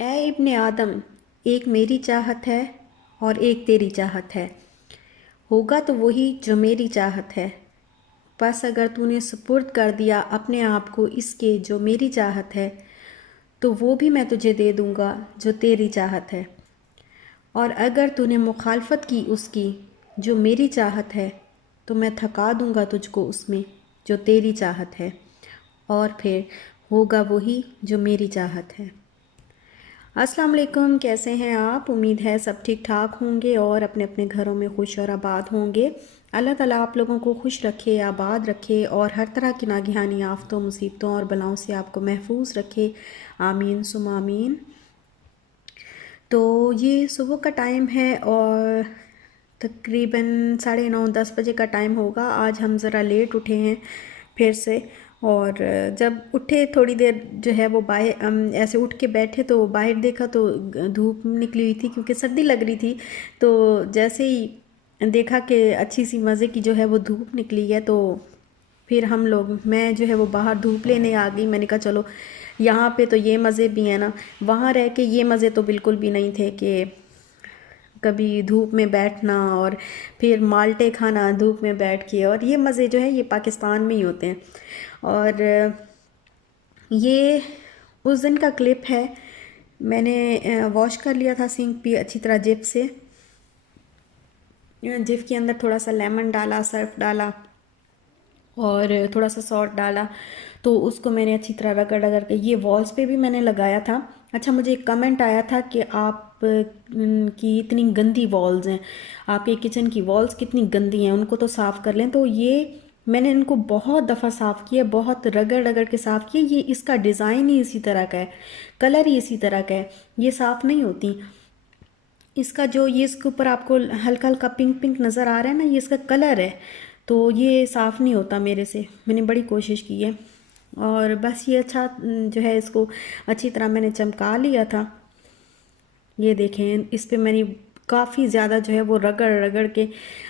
ए इब्ने आदम, एक मेरी चाहत है और एक तेरी चाहत है। होगा तो वही जो मेरी चाहत है। बस अगर तूने सुपुर्द कर दिया अपने आप को इसके जो मेरी चाहत है, तो वो भी मैं तुझे दे दूँगा जो तेरी चाहत है। और अगर तूने मुखालफत की उसकी जो मेरी चाहत है, तो मैं थका दूँगा तुझको उसमें जो तेरी चाहत है। और फिर होगा वही जो मेरी चाहत है। अस्सलाम वालेकुम, कैसे हैं आप? उम्मीद है सब ठीक ठाक होंगे और अपने अपने घरों में खुश और आबाद होंगे। अल्लाह ताला आप लोगों को खुश रखे, आबाद रखे और हर तरह की नागहानी आफतों, मुसीबतों और बलाओं से आपको महफूज रखे। आमीन सुम आमीन। तो ये सुबह का टाइम है और तकरीबन 9:30-10 बजे का टाइम होगा। आज हम ज़रा लेट उठे हैं फिर से। और जब उठे थोड़ी देर जो है वो बाहर ऐसे उठ के बैठे तो बाहर देखा तो धूप निकली हुई थी क्योंकि सर्दी लग रही थी। तो जैसे ही देखा कि अच्छी सी मज़े की जो है वो धूप निकली है, तो फिर हम लोग मैं जो है वो बाहर धूप लेने आ गई। मैंने कहा चलो यहाँ पे तो ये मज़े भी हैं ना, वहाँ रह के ये मज़े तो बिल्कुल भी नहीं थे कि कभी धूप में बैठना और फिर माल्टे खाना धूप में बैठ के। और ये मज़े जो है ये पाकिस्तान में ही होते हैं। और ये उस दिन का क्लिप है। मैंने वॉश कर लिया था सिंक भी अच्छी तरह जिप से। जिप के अंदर थोड़ा सा लेमन डाला, सर्फ डाला और थोड़ा सा सॉल्ट डाला। तो उसको मैंने अच्छी तरह रगड़ रगड़ के ये वॉल्स पे भी मैंने लगाया था। अच्छा, मुझे एक कमेंट आया था कि आप की इतनी गंदी वॉल्स हैं, आपके किचन की वॉल्स कितनी गंदी हैं, उनको तो साफ़ कर लें। तो ये मैंने इनको बहुत दफ़ा साफ़ किया, बहुत रगड़ रगड़ के साफ़ किया। ये इसका डिज़ाइन ही इसी तरह का है, कलर ही इसी तरह का है, ये साफ़ नहीं होती। इसका जो ये इसके ऊपर आपको हल्का हल्का पिंक पिंक नज़र आ रहा है ना, ये इसका कलर है। तो ये साफ़ नहीं होता मेरे से, मैंने बड़ी कोशिश की है। और बस ये अच्छा जो है इसको अच्छी तरह मैंने चमका लिया था। ये देखें, इस पे मैंने काफ़ी ज़्यादा जो है वो रगड़ रगड़ के,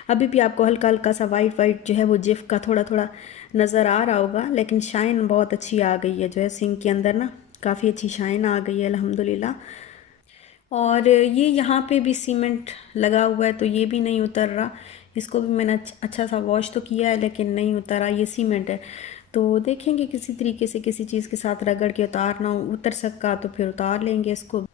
अभी भी आपको हल्का हल्का सा वाइट वाइट जो है वो जिफ का थोड़ा थोड़ा नज़र आ रहा होगा, लेकिन शाइन बहुत अच्छी आ गई है जो है सिंक के अंदर ना, काफ़ी अच्छी शाइन आ गई है अल्हम्दुलिल्लाह। और ये यहाँ पे भी सीमेंट लगा हुआ है तो ये भी नहीं उतर रहा। इसको भी मैंने अच्छा सा वॉश तो किया है लेकिन नहीं उतरा, ये सीमेंट है। तो देखेंगे किसी तरीके से किसी चीज़ के साथ रगड़ के उतारना उतर सका तो फिर उतार लेंगे इसको।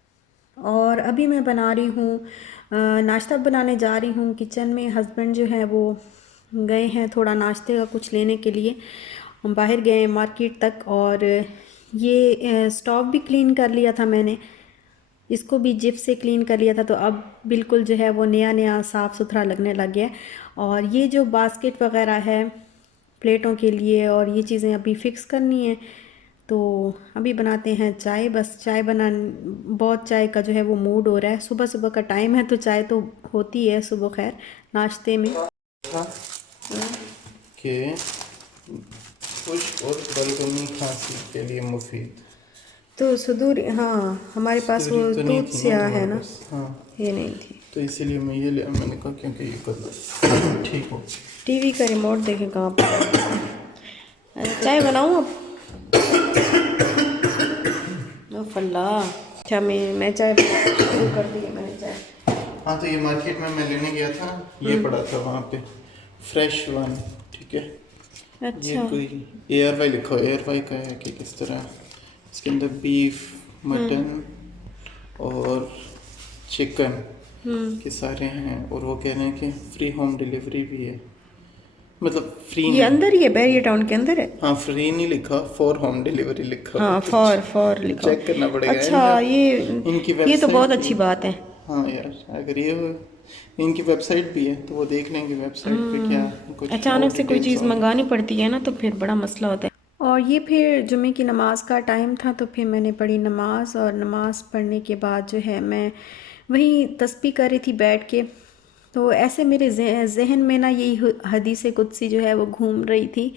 और अभी मैं बना रही हूँ नाश्ता बनाने जा रही हूँ किचन में। हस्बैंड जो है वो गए हैं थोड़ा नाश्ते का कुछ लेने के लिए, हम बाहर गए मार्केट तक। और ये स्टोव भी क्लीन कर लिया था मैंने, इसको भी जिप से क्लीन कर लिया था। तो अब बिल्कुल जो है वो नया नया साफ़ सुथरा लगने लग गया। और ये जो बास्केट वगैरह है प्लेटों के लिए और ये चीज़ें अभी फ़िक्स करनी है। तो अभी बनाते हैं चाय। बस चाय बना, बहुत चाय का जो है वो मूड हो रहा है। सुबह सुबह का टाइम है तो चाय तो होती है सुबह खैर नाश्ते में। था कि खुश्क और बलगमी खांसी के लिए मुफीद। तो सुदूर, हाँ हमारे पास वो स्टोरी तो नहीं दूध थी ना स्याह है तुम्हारे ना, पास? हाँ, ये नहीं थी। तो इसीलिए मैं ये लिया। मैंने कहा क्योंकि ये कर ठीक हो। टीवी का रिमोट देखें कहाँ पर। चाय बनाऊँ अब? फल्ला अच्छा, मैं चाय शुरू कर दी है मैंने चाय। हाँ, तो ये मार्केट में मैं लेने गया था, ये पड़ा था वहाँ पे फ्रेश वन। ठीक है, ये अच्छा। कोई एयर वाई लिखा हो, एयर वाई का है कि किस तरह। इसके अंदर बीफ, मटन और चिकन के सारे हैं। और वो कह रहे हैं कि फ्री होम डिलीवरी भी है, मतलब फ्री ये नहीं। अंदर ही है, बैरियर टाउन के अंदर है। हाँ, फ्री नहीं लिखा, फॉर होम डिलीवरी लिखा हुआ हाँ, है कुछ। फॉर लिखा चेक करना हुआ। पड़ेगा अच्छा, इनका, इनकी ये तो वेबसाइट बहुत भी अच्छी है। बात है। हाँ यार, अगर ये हो, इनकी वेबसाइट भी है तो वो देख लेंगे वेबसाइट पे क्या कुछ और अचानक से कोई डिटेल्स चीज़ होंगी। मंगानी पड़ती है ना तो फिर बड़ा मसला होता है। और ये फिर जुमे की नमाज का टाइम था तो फिर मैंने पढ़ी नमाज। और नमाज पढ़ने के बाद जो है मैं वहीं तस्बीह कर रही थी बैठ के। तो ऐसे मेरे जहन में ना यही हदीस कुदसी जो है वो घूम रही थी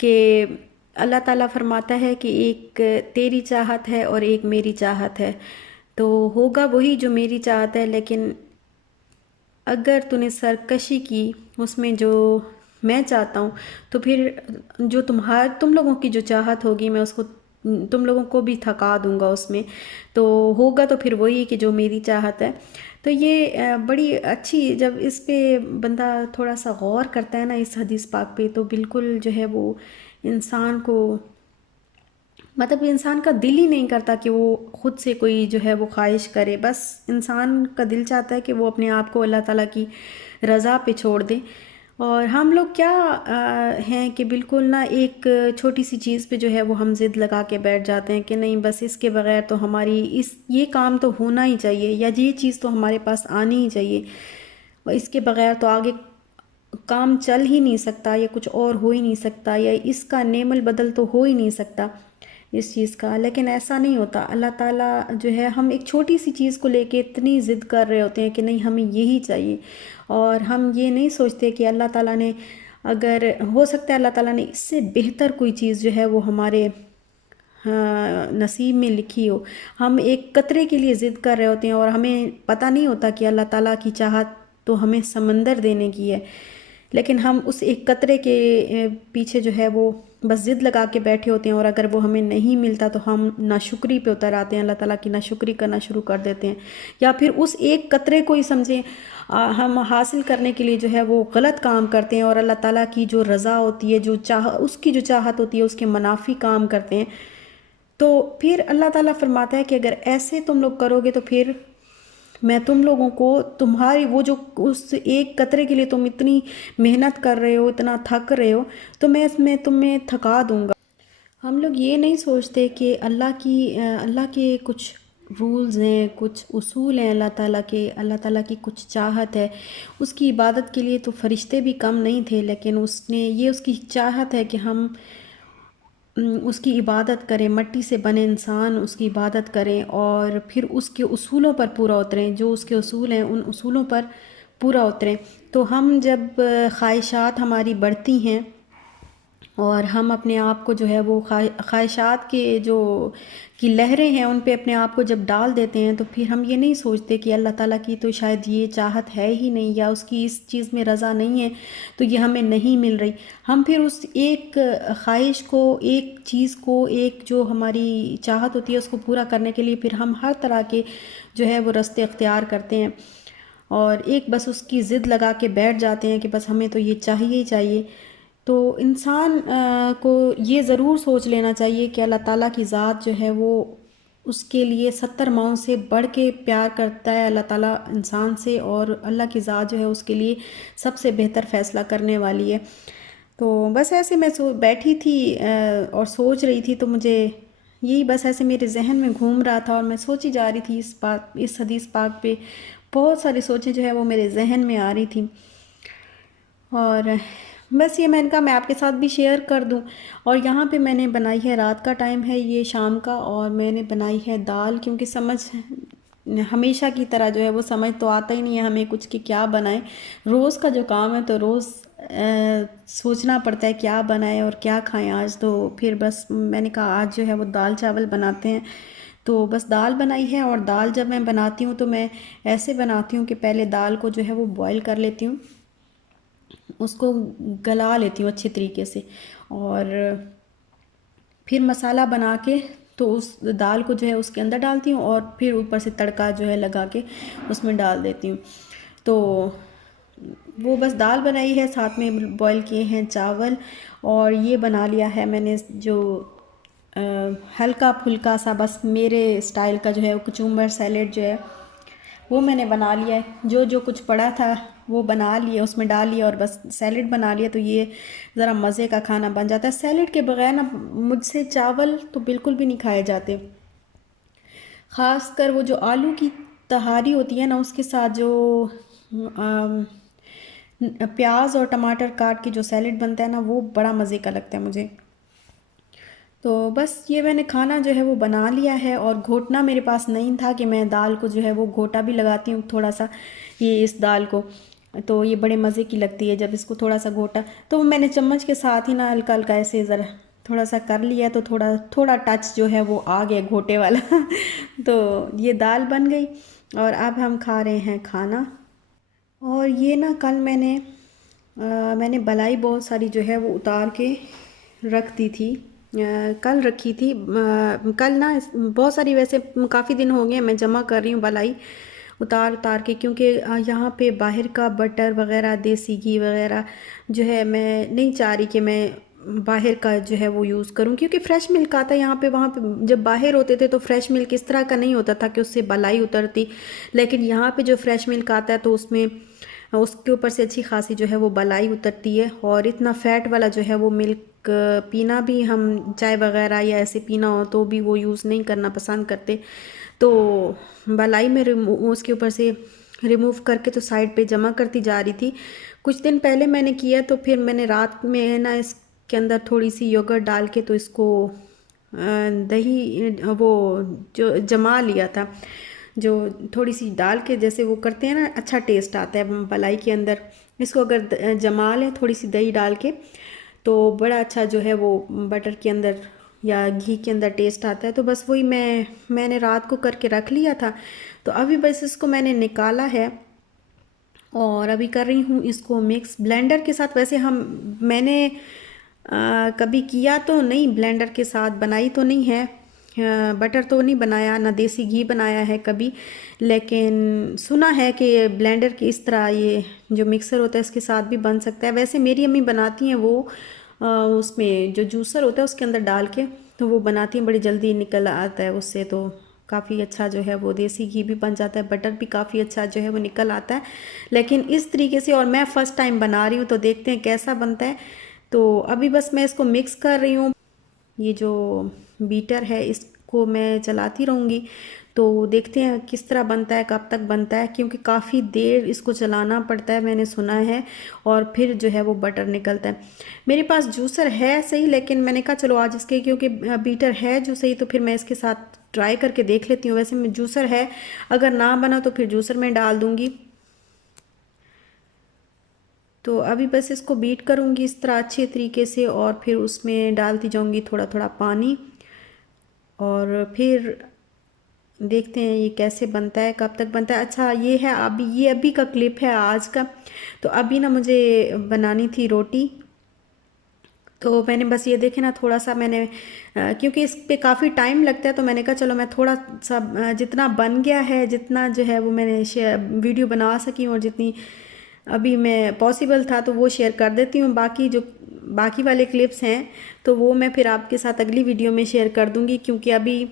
कि अल्लाह ताला फरमाता है कि एक तेरी चाहत है और एक मेरी चाहत है। तो होगा वही जो मेरी चाहत है, लेकिन अगर तूने सरकशी की उसमें जो मैं चाहता हूँ, तो फिर जो तुम लोगों की जो चाहत होगी मैं उसको तुम लोगों को भी थका दूंगा उसमें। तो होगा तो फिर वही कि जो मेरी चाहत है। तो ये बड़ी अच्छी, जब इस पे बंदा थोड़ा सा गौर करता है ना इस हदीस पाक पे, तो बिल्कुल जो है वो इंसान को, मतलब इंसान का दिल ही नहीं करता कि वो खुद से कोई जो है वो ख्वाहिश करे। बस इंसान का दिल चाहता है कि वो अपने आप को अल्लाह ताला की रज़ा पे छोड़ दे। और हम लोग क्या हैं कि बिल्कुल ना एक छोटी सी चीज़ पे जो है वो हम ज़िद लगा के बैठ जाते हैं कि नहीं बस इसके बगैर तो हमारी इस ये काम तो होना ही चाहिए, या ये चीज़ तो हमारे पास आनी ही चाहिए, और इसके बगैर तो आगे काम चल ही नहीं सकता, या कुछ और हो ही नहीं सकता, या इसका नेमल बदल तो हो ही नहीं सकता इस चीज़ का। लेकिन ऐसा नहीं होता। अल्लाह ताला जो है, हम एक छोटी सी चीज़ को लेके इतनी ज़िद कर रहे होते हैं कि नहीं हमें यही चाहिए, और हम ये नहीं सोचते कि अल्लाह ताला ने, अगर हो सकता है अल्लाह ताला ने इससे बेहतर कोई चीज़ जो है वो हमारे हाँ, नसीब में लिखी हो। हम एक कतरे के लिए ज़िद कर रहे होते हैं और हमें पता नहीं होता कि अल्लाह ताला की चाहत तो हमें समंदर देने की है, लेकिन हम उस एक कतरे के पीछे जो है वो बस ज़िद लगा के बैठे होते हैं, और अगर वो हमें नहीं मिलता तो हम नाशुक्री पे उतर आते हैं, अल्लाह ताला की नाशुक्री करना शुरू कर देते हैं। या फिर उस एक कतरे को ही समझें हम हासिल करने के लिए जो है वो गलत काम करते हैं, और अल्लाह ताला की जो रज़ा होती है, जो उसकी जो चाहत होती है, उसके मुनाफी काम करते हैं। तो फिर अल्लाह ताला फरमाता है कि अगर ऐसे तुम लोग करोगे तो फिर मैं तुम लोगों को, तुम्हारी वो जो उस एक कतरे के लिए तुम इतनी मेहनत कर रहे हो, इतना थक रहे हो, तो मैं इसमें तुम्हें थका दूंगा। हम लोग ये नहीं सोचते कि अल्लाह के कुछ रूल्स हैं, कुछ उसूल हैं अल्लाह ताला के, अल्लाह ताला की कुछ चाहत है। उसकी इबादत के लिए तो फरिश्ते भी कम नहीं थे, लेकिन उसने ये उसकी चाहत है कि हम उसकी इबादत करें, मट्टी से बने इंसान उसकी इबादत करें, और फिर उसके उसूलों पर पूरा उतरें, जो उसके उसूल हैं उन उसूलों पर पूरा उतरें। तो हम जब ख्वाहिशात हमारी बढ़ती हैं, और हम अपने आप को जो है वो ख्वाहिशात के जो की लहरें हैं उन पे अपने आप को जब डाल देते हैं, तो फिर हम ये नहीं सोचते कि अल्लाह ताला की तो शायद ये चाहत है ही नहीं, या उसकी इस चीज़ में रज़ा नहीं है, तो ये हमें नहीं मिल रही। हम फिर उस एक ख्वाहिश को, एक चीज़ को, एक जो हमारी चाहत होती है उसको पूरा करने के लिए फिर हम हर तरह के जो है वो रास्ते अख्तियार करते हैं, और एक बस उसकी ज़िद लगा के बैठ जाते हैं कि बस हमें तो ये चाहिए ही चाहिए। तो इंसान को ये ज़रूर सोच लेना चाहिए कि अल्लाह ताला की ज़ात जो है वो उसके लिए 70 माओं से बढ़ के प्यार करता है अल्लाह ताला इंसान से, और अल्लाह की ज़ात जो है उसके लिए सबसे बेहतर फ़ैसला करने वाली है। तो बस ऐसे मैं बैठी थी और सोच रही थी, तो मुझे यही बस ऐसे मेरे जहन में घूम रहा था, और मैं सोची जा रही थी इस हदीस पाक पे। बहुत सारी सोचें जो है वो मेरे जहन में आ रही थी, और बस ये मैंने कहा मैं आपके साथ भी शेयर कर दूं। और यहाँ पे मैंने बनाई है, रात का टाइम है ये, शाम का, और मैंने बनाई है दाल, क्योंकि समझ हमेशा की तरह जो है वो समझ तो आता ही नहीं है हमें कुछ कि क्या बनाएं। रोज़ का जो काम है तो रोज़ सोचना पड़ता है क्या बनाएं और क्या खाएं आज। तो फिर बस मैंने कहा आज जो है वो दाल चावल बनाते हैं। तो बस दाल बनाई है, और दाल जब मैं बनाती हूँ तो मैं ऐसे बनाती हूँ कि पहले दाल को जो है वो बॉईल कर लेती हूँ, उसको गला लेती हूँ अच्छे तरीके से, और फिर मसाला बना के तो उस दाल को जो है उसके अंदर डालती हूँ, और फिर ऊपर से तड़का जो है लगा के उसमें डाल देती हूँ। तो वो बस दाल बनाई है, साथ में बॉईल किए हैं चावल, और ये बना लिया है मैंने जो अ, हल्का फुल्का सा बस मेरे स्टाइल का जो है कुचुम्बर सैलेड जो है वो मैंने बना लिया है। जो जो कुछ पड़ा था वो बना लिया, उसमें डाल लिया, और बस सैलेड बना लिया। तो ये ज़रा मज़े का खाना बन जाता है। सैलेड के बगैर ना मुझसे चावल तो बिल्कुल भी नहीं खाए जाते। ख़ासकर वो जो आलू की तहारी होती है ना, उसके साथ जो प्याज और टमाटर काट के जो सैलेड बनता है ना, वो बड़ा मज़े का लगता है मुझे। तो बस ये मैंने खाना जो है वो बना लिया है, और घोटना मेरे पास नहीं था कि मैं दाल को जो है वो घोटा भी लगाती हूँ थोड़ा सा, ये इस दाल को तो ये बड़े मज़े की लगती है जब इसको थोड़ा सा घोटा। तो मैंने चम्मच के साथ ही ना हल्का हल्का ऐसे ज़रा थोड़ा सा कर लिया, तो थोड़ा थोड़ा टच जो है वो आ गया घोटे वाला तो ये दाल बन गई, और अब हम खा रहे हैं खाना। और ये ना कल मैंने बलाई बहुत सारी जो है वो उतार के रख दी थी, कल रखी थी, कल ना बहुत सारी, वैसे काफ़ी दिन हो गए मैं जमा कर रही हूँ मलाई उतार उतार के, क्योंकि यहाँ पे बाहर का बटर वगैरह देसी घी वगैरह जो है मैं नहीं चाह रही कि मैं बाहर का जो है वो यूज़ करूँ, क्योंकि फ़्रेश मिल्क आता है यहाँ पे। वहाँ पे जब बाहर होते थे तो फ़्रेश मिल्क इस तरह का नहीं होता था कि उससे मलाई उतरती, लेकिन यहाँ पे जो फ़्रेश मिल्क आता है तो उसमें उसके ऊपर से अच्छी खासी जो है वो बलाई उतरती है। और इतना फ़ैट वाला जो है वो मिल्क पीना भी, हम चाय वगैरह या ऐसे पीना हो तो भी वो यूज़ नहीं करना पसंद करते। तो बलाई में उसके ऊपर से रिमूव करके तो साइड पे जमा करती जा रही थी। कुछ दिन पहले मैंने किया, तो फिर मैंने रात में ना इसके अंदर थोड़ी सी योगर्ट डाल के तो इसको दही वो जो जमा लिया था, जो थोड़ी सी डाल के जैसे वो करते हैं ना, अच्छा टेस्ट आता है मलाई के अंदर। इसको अगर जमा लें थोड़ी सी दही डाल के तो बड़ा अच्छा जो है वो बटर के अंदर या घी के अंदर टेस्ट आता है। तो बस वही मैंने रात को करके रख लिया था, तो अभी बस इसको मैंने निकाला है और अभी कर रही हूँ इसको मिक्स ब्लेंडर के साथ। वैसे मैंने कभी किया तो नहीं, ब्लेंडर के साथ बनाई तो नहीं है, बटर तो नहीं बनाया, ना देसी घी बनाया है कभी, लेकिन सुना है कि ब्लेंडर की इस तरह ये जो मिक्सर होता है इसके साथ भी बन सकता है। वैसे मेरी अम्मी बनाती हैं वो उसमें जो जूसर होता है उसके अंदर डाल के, तो वो बनाती हैं, बड़ी जल्दी निकल आता है उससे, तो काफ़ी अच्छा जो है वो देसी घी भी बन जाता है, बटर भी काफ़ी अच्छा जो है वो निकल आता है। लेकिन इस तरीके से, और मैं फ़र्स्ट टाइम बना रही हूँ तो देखते हैं कैसा बनता है। तो अभी बस मैं इसको मिक्स कर रही हूँ, ये जो बीटर है इसको मैं चलाती रहूँगी, तो देखते हैं किस तरह बनता है, कब तक बनता है, क्योंकि काफ़ी देर इसको चलाना पड़ता है मैंने सुना है, और फिर जो है वो बटर निकलता है। मेरे पास जूसर है सही, लेकिन मैंने कहा चलो आज इसके क्योंकि बीटर है जो सही, तो फिर मैं इसके साथ ट्राई करके देख लेती हूँ। वैसे में जूसर है, अगर ना बना तो फिर जूसर में डाल दूँगी। तो अभी बस इसको बीट करूँगी इस तरह अच्छे तरीके से, और फिर उसमें डालती जाऊँगी थोड़ा थोड़ा पानी, और फिर देखते हैं ये कैसे बनता है, कब तक बनता है। अच्छा ये है अभी, ये अभी का क्लिप है आज का। तो अभी ना मुझे बनानी थी रोटी, तो मैंने बस ये देखे ना थोड़ा सा मैंने क्योंकि इस पे काफ़ी टाइम लगता है, तो मैंने कहा चलो मैं थोड़ा सा जितना बन गया है, जितना जो है वो मैंने वीडियो बना सकी हूँ, और जितनी अभी मैं पॉसिबल था तो वो शेयर कर देती हूँ। बाकी जो बाकी वाले क्लिप्स हैं तो वो मैं फिर आपके साथ अगली वीडियो में शेयर कर दूँगी, क्योंकि अभी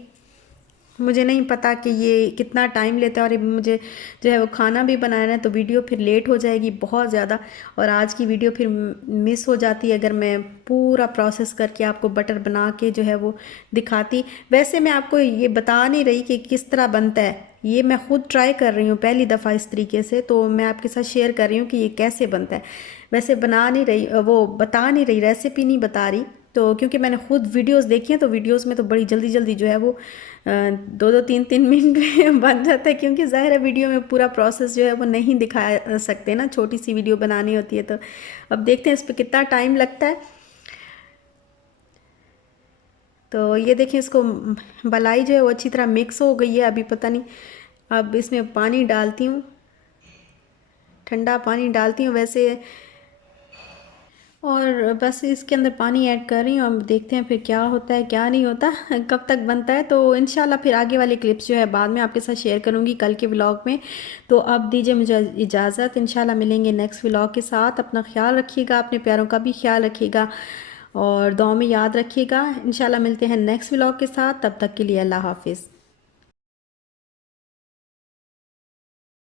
मुझे नहीं पता कि ये कितना टाइम लेता है, और मुझे जो है वो खाना भी बनाना है, तो वीडियो फिर लेट हो जाएगी बहुत ज़्यादा, और आज की वीडियो फिर मिस हो जाती है अगर मैं पूरा प्रोसेस करके आपको बटर बना के जो है वो दिखाती। वैसे मैं आपको ये बता नहीं रही कि किस तरह बनता है, ये मैं खुद ट्राई कर रही हूँ पहली दफ़ा इस तरीके से, तो मैं आपके साथ शेयर कर रही हूँ कि ये कैसे बनता है। वैसे बना नहीं रही, वो बता नहीं रही, रेसिपी नहीं बता रही, तो क्योंकि मैंने खुद वीडियोस देखी हैं, तो वीडियोस में तो बड़ी जल्दी जल्दी जो है वो 2-2 3-3 मिनट में बन जाता है, क्योंकि ज़ाहिर है वीडियो में पूरा प्रोसेस जो है वो नहीं दिखा सकते ना, छोटी सी वीडियो बनानी होती है। तो अब देखते हैं इस पर कितना टाइम लगता है। तो ये देखें, इसको मलाई जो है वो अच्छी तरह मिक्स हो गई है। अभी पता नहीं, अब इसमें पानी डालती हूँ, ठंडा पानी डालती हूँ वैसे, और बस इसके अंदर पानी ऐड कर रही हूँ। अब देखते हैं फिर क्या होता है क्या नहीं होता, कब तक बनता है। तो इंशाल्लाह फिर आगे वाले क्लिप्स जो है बाद में आपके साथ शेयर करूँगी कल के व्लॉग में। तो अब दीजिए मुझे इजाज़त, इंशाल्लाह मिलेंगे नेक्स्ट व्लॉग के साथ। अपना ख्याल रखिएगा, अपने प्यारों का भी ख्याल रखिएगा, और दुआ में याद रखिएगा। इंशाल्लाह मिलते हैं नेक्स्ट व्लॉग के साथ, तब तक के लिए अल्लाह हाफिज़।